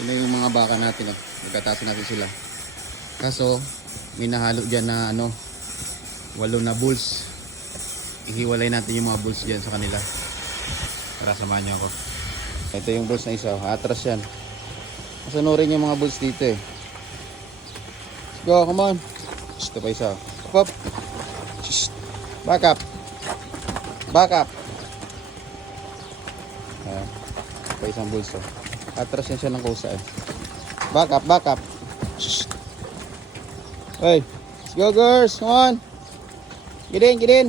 Ito yung mga baka natin, oh. Nagkataso natin sila. Kaso, may nahalo dyan na 8 na bulls. Ihiwalay natin yung mga bulls dyan sa kanila. Para samahan nyo ako. Ito yung bulls na isa, atras yan. Masunurin yung mga bulls dito eh. Let's go, come on. Ito pa isa. Up, up. Back up. Back up. Ayan. Pa isang bulls, oh. Atras yan siya ng kusa eh. Back up, back up. Hey, let's go girls, come on. Get in, get in.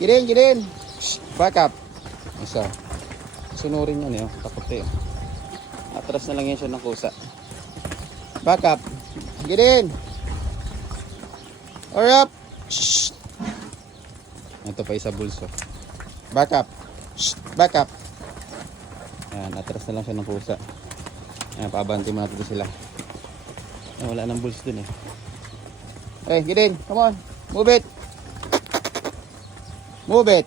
Get in, get in. Back up. Isa. Sunurin yan eh, oh. Takot eh. Atras na lang yan siya ng kusa. Back up. Get in. Hurry up. Ito pa isa bulso. Back up. Back up. Ayan, atras na lang siya ng kusa. Ayan, paabanti mo natin sila. Ayan, wala nang bulls dun eh. Hey, get in. Come on. Move it. Move it.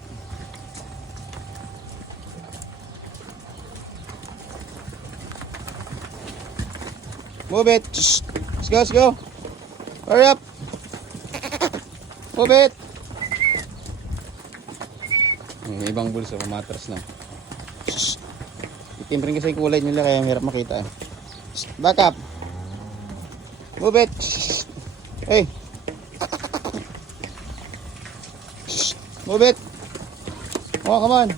Move it. Let's go, let's go. Hurry up. Move it. Yung ibang bulso, mamatras na. Itim rin kasi yung kulay nila kaya hirap makita eh. Back up. Move it. Hey. Move it. Oh, come on.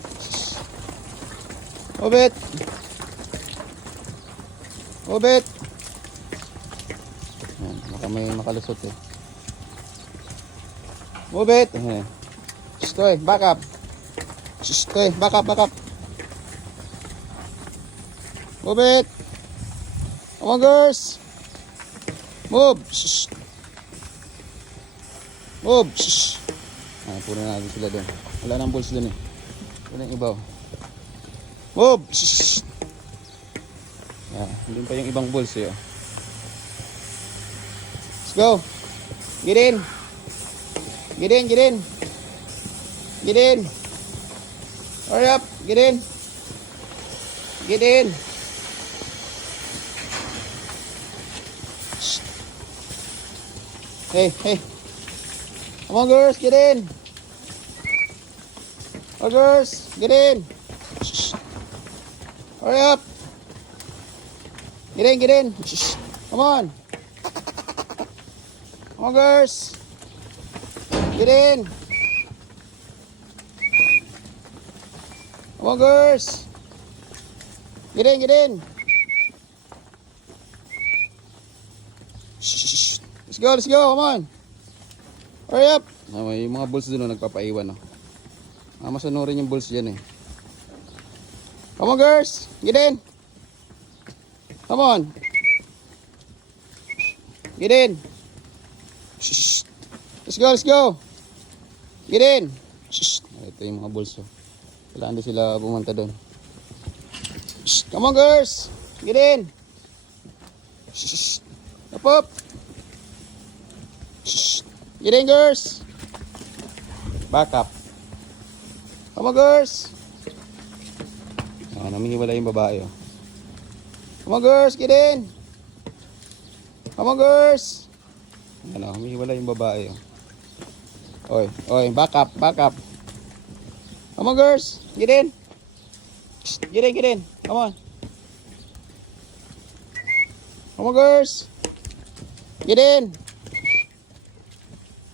Move it. Move it. Ayan, baka may makalusot eh. Move it. Stoy, back up. Stoy, back up, back up. Move it. Come on, girls. Move. Move. Ay, puro na natin sila doon. Wala nang bulls doon eh. Wala yung iba. Move. Doon pa yung ibang bulls eh. Let's go. Get in. Get in, get in. Get in. Hurry up. Get in. Get in. Hey, hey. Come on, girls. Get in. Oh, girls. Get in. Hurry up. Get in, get in. Come on. Come on, girls. Get in. Come on, girls. Get in, get in. Let's go, let's go. Come on. Hurry up. Yung mga bulls doon nagpapaiwan. Masunurin yung bulls dyan eh. Come on, girls. Get in. Come on. Get in. Let's go, let's go. Get in. Ito yung mga bulls. Kailangan din sila pumunta doon. Come on, girls. Get in. Up, up. Get in, girls. Back up. Come on, girls. Namihiwala yung babae. Come on, girls. Get in. Come on, girls. Namihiwala yung babae. Oy, oy, back up, back up. Come on, girls. Get in. Get in, get in. Come on. Come on, girls. Get in.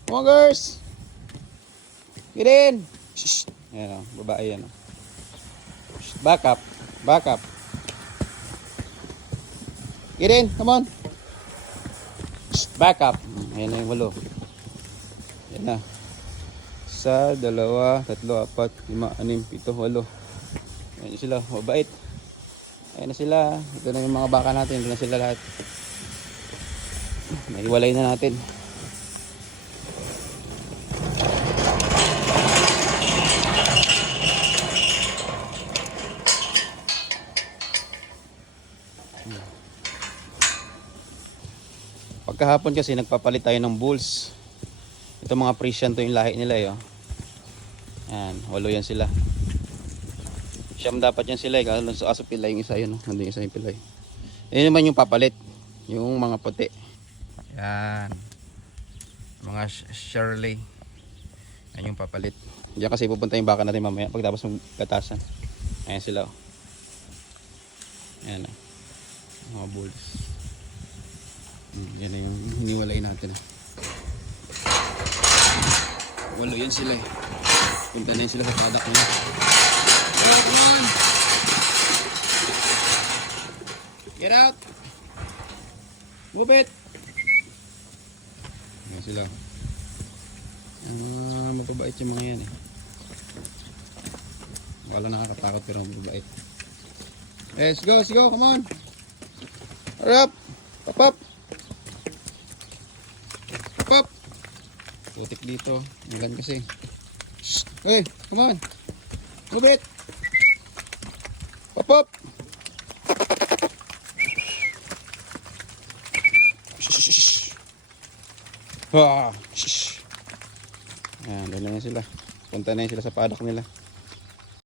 Come on, girls. Get in. Ayan, babae yan. Back up. Back up. Get in. Come on. Back up. Ayan na yung 8. Ayan na. 1, 2, 3, 4, 5, 6, 7, 8. Ayan sila. Mabait. Ayan na sila. Ito na yung mga baka natin. Ito na sila lahat. Naiwalay na natin. Pagkahapon kasi nagpapalit tayo ng bulls. Ito mga Frisian to yung lahi nila eh. Ayan, 8 yan sila. Siyam dapat yan sila eh. Kaso pilay yung isa yun. Nandun yung isa yung pilay. Ayun naman yung papalit. Yung mga puti. Yan. Mga Shirley. Yan yung papalit. Diyan kasi pupunta yung baka natin mamaya. Pagtapos ng gatasan. Ayan sila oh. Ayan oh. Mga bulls. Yan na yung hiniwalay natin. Walo yan sila eh. Punta na yun sila sa padak nila. Oh, come on! Get out! Move it! Yan sila. Mababait yung mga yan eh. Wala nakakatakot pero mababait. Let's go, come on! Hurry up! Pop up! Pop up! Putik dito. Ilan kasi. Shh! Hey, come on! Move it! Pop up! Shh! Ah! Shh! Ayan, doon na yun sila. Punta na yun sila sa padak nila.